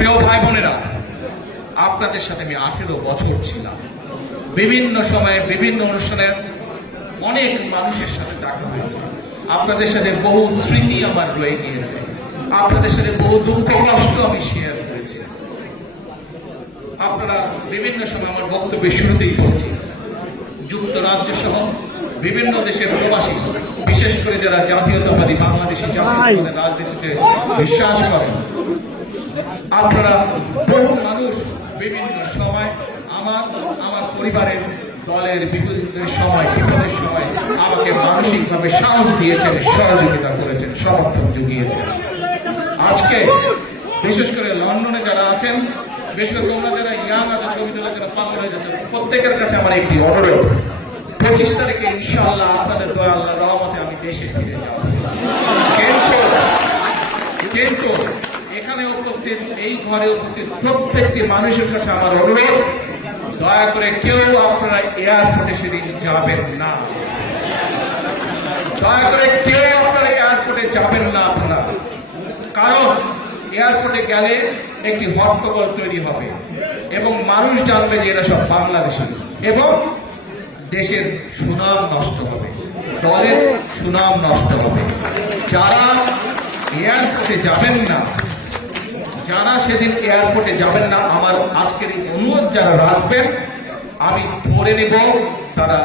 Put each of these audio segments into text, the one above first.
প্রিয় ভাই বোনেরা, আপনাদের সাথে আমি 18 বছর ছিলাম। বিভিন্ন সময়ে বিভিন্ন অনুষ্ঠানের অনেক মানুষের সাথে দেখা হয়েছে। আপনাদের সাথে বহু স্মৃতি আমার রয়ে গিয়েছে। আপনাদের সাথে বহু দুঃখ কষ্ট আমি শেয়ার করেছি। আপনারা বিভিন্ন সময় আমার বক্তব্যের শুরুতেই বলছি, যুক্তরাজ্য সহ বিভিন্ন দেশের প্রবাসী, বিশেষ করে যারা জাতীয়তাবাদী বাংলাদেশি জাতীয়তাবাদের রাজনীতিতে বিশ্বাস করেন, আপনারা বহু মানুষ বিভিন্ন সময় আমার পরিবারের দলের বিপদের সময় বিপদের সময় আমাকে মানসিকভাবে সাহস দিয়েছেন, সহযোগিতা করেছেন, সমর্থন জুগিয়েছেন। আজকে বিশেষ করে লন্ডনে যারা আছেন, বিশেষ করে তোমরা যারা ইয়াং আছে, ছবি তোলা যারা পাগল হয়ে যাচ্ছে, প্রত্যেকের কাছে আমার একটি অনুরোধ, 25 তারিখে ইনশাআল্লাহ আপনাদের দয়া আল্লাহর রহমতে আমি দেশে ফিরে যাব। কিন্তু এখানে উপস্থিত, এই ঘরে উপস্থিত প্রত্যেকটি মানুষের কাছে আমার অনুরোধ, দয়া করে কেউ আপনারা এয়ারপোর্টে সেদিন যাবেন না। দয়া করে কেউ আপনারা এয়ারপোর্টে যাবেন না আপনারা, কারণ এয়ারপোর্টে গেলে একটি হট্টগোল তৈরি হবে এবং মানুষ জানবে যে এরা সব বাংলাদেশি এবং দেশের সুনাম নষ্ট হবে, দলের সুনাম নষ্ট হবে। যারা এয়ারপোর্টে যাবেন না, যারা সেদিন এয়ারপোর্টে যাবেন না, আমার আজকের এই অনুরোধ যারা রাখবেন, আমি ধরে নেব তারা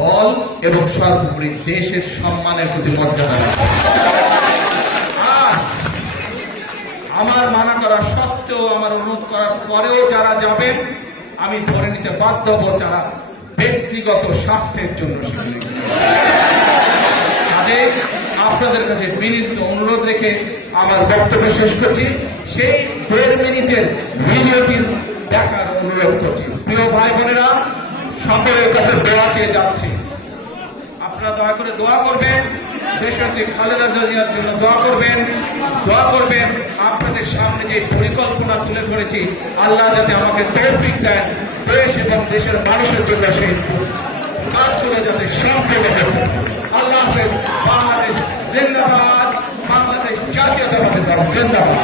দল এবং সর্বোপরি দেশের সম্মানের প্রতি মর্যাদা রাখবে। আর আমার মানা করা সত্ত্বেও, আমার অনুরোধ করার পরেও যারা যাবেন, আমি ধরে নিতে বাধ্য হব তারা ব্যক্তিগত স্বার্থের জন্য সেগুলি। তাদের আপনাদের কাছে বিনীত অনুরোধ রেখে আমার বক্তব্য শেষ করছি। সেই 1.5 মিনিটের ভিডিওটি দেখার অনুরোধ করছি। প্রিয় ভাই বোনেরা, সকলের কাছে দোয়া চেয়ে যাচ্ছি, আপনারা দয়া করে দোয়া করবেন, দেশনেত্রী খালেদা জিয়ার জন্য দোয়া করবেন, দোয়া করবেন। আপনাদের সামনে যে পরিকল্পনা তুলে ধরেছি, আল্লাহ যাতে আমাকে তৌফিক দেন, দেশ এবং দেশের মানুষের জন্য সেই কাজগুলো যাতে সম্পূর্ণ হবে। আল্লাহ হাফেজ। বাংলাদেশ জিন্দাবাদ, বাংলাদেশ জাতীয়তাবাদী দল জিন্দাবাদ।